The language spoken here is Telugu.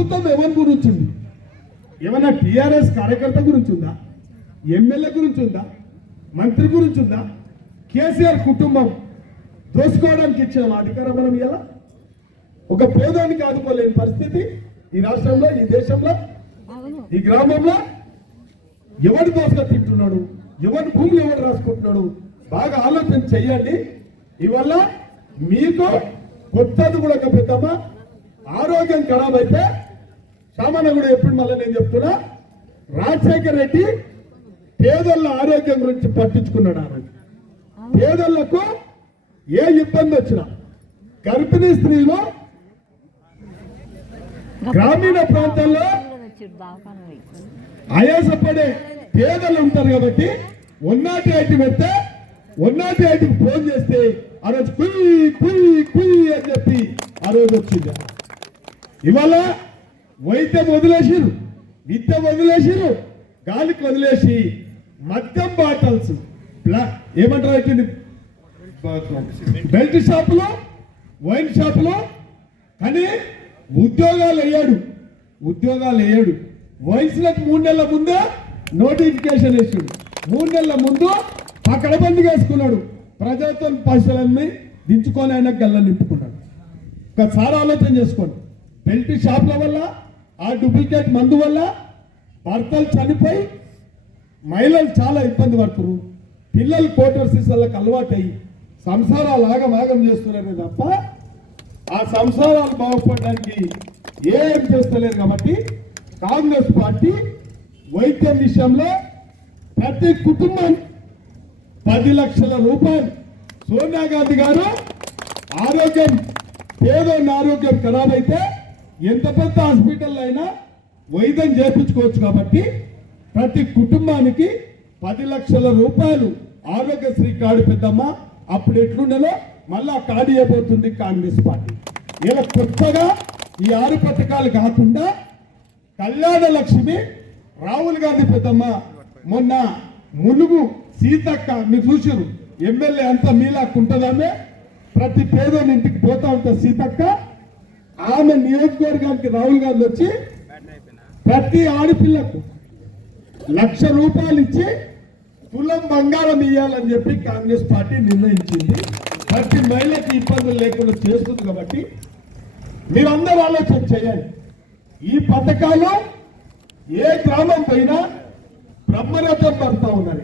ఎవరి గురించి ఉంది? ఏమన్నా టిఆర్ఎస్ కార్యకర్త గురించి ఉందా? ఎమ్మెల్యే గురించి ఉందా? మంత్రి గురించి ఉందా? కేసీఆర్ కుటుంబం దోసుకోవడానికి ఇచ్చిన అధికారం మనం ఇలా ఒక పేదోనికి ఆదుకోలేని పరిస్థితి ఈ రాష్ట్రంలో, ఈ దేశంలో, ఈ గ్రామంలో. ఎవడు దోసుగా తింటున్నాడు, ఎవరి భూములు ఎవరు రాసుకుంటున్నాడు, బాగా ఆలోచన చెయ్యండి. ఇవల్ల మీకు కొత్తది కూడా ఒక పెద్దమ్మ ఆరోగ్యం ఖరాబ్ అయితే సామాన్య కూడా ఎప్పుడు మళ్ళీ నేను చెప్తున్నా, రాజశేఖర రెడ్డి పేదోళ్ళ ఆరోగ్యం గురించి పట్టించుకున్నాడు. ఆ రోజు పేదోళ్లకు ఏ ఇబ్బంది వచ్చినా, గర్భిణీ స్త్రీలు గ్రామీణ ప్రాంతాల్లో ఆయాసపడే పేదలు ఉంటారు కాబట్టి 108 పెడితే 108కి ఫోన్ చేస్తే ఆ రోజు కుయ్యి కుయ్యి కుయ్యి అని చెప్పి ఆ రోజు వచ్చింది. ఇవాళ వైద్యం వదిలేసిరు, విద్య వదిలేసిరు, గాలికి వదిలేసి మద్యం బాటల్స్ ఏమంటారు బెల్ట్ షాపులో, వైన్ షాపులో. కానీ ఉద్యోగాలు వేయడు. వయసులకు 3 నెలల ముందే నోటిఫికేషన్ వేసాడు. 3 నెలల ముందు పకడబంది వేసుకున్నాడు. ప్రజాతో పైసలన్నీ దించుకొని ఆయన గల్ల నింపుకున్నాడు. ఒకసారి ఆలోచన చేసుకోండి. బెల్ట్ షాపుల వల్ల, ఆ డూప్లికేట్ మందు వల్ల భర్తలు చనిపోయి మహిళలు చాలా ఇబ్బంది పడుతున్నారు. పిల్లలు కోటర్ సీసాలకు అలవాటయ్యి సంసారాలు ఆగమాగం చేస్తున్నారే తప్ప ఆ సంసారాలు బాగుపడడానికి ఏం చేస్తలేరు. కాబట్టి కాంగ్రెస్ పార్టీ వైద్యం విషయంలో ప్రతి కుటుంబం 10 లక్షల రూపాయలు. సోనియా గాంధీ గారు ఆరోగ్యం, పేదోని ఆరోగ్యం ఖరాబ్ అయితే ఎంత పెద్ద హాస్పిటల్ అయినా వైద్యం చేయించుకోవచ్చు. కాబట్టి ప్రతి కుటుంబానికి 10 లక్షల రూపాయలు ఆరోగ్యశ్రీ కార్డు పెద్దమ్మ అప్పుడు ఎట్లుండలో మళ్ళా కార్డు ఇవ్వబోతుంది కాంగ్రెస్ పార్టీ. ఇలా కొత్తగా ఈ 6 పథకాలు కాకుండా కళ్యాణ లక్ష్మి, రాహుల్ గాంధీ పెద్దమ్మ మొన్న ములుగు సీతక్క మీరు చూసారు, ఎమ్మెల్యే అంతా మీలాక్కుంటుందామే. ప్రతి పేదోని ఇంటికి పోతా ఉంటుంది సీతక్క. ఆమె నియోజకవర్గానికి రాహుల్ గాంధీ వచ్చి ప్రతి ఆడపిల్లకు 1,00,000 రూపాయలు ఇచ్చి తులం బంగారం ఇవ్వాలని చెప్పి కాంగ్రెస్ పార్టీ నిర్ణయించింది. ప్రతి మహిళకి ఇబ్బందులు లేకుండా చేస్తుంది. కాబట్టి మీరందరూ ఆలోచన చేయండి. ఈ పథకాలు ఏ గ్రామం పైన బ్రహ్మరథం పడతా ఉన్నారు.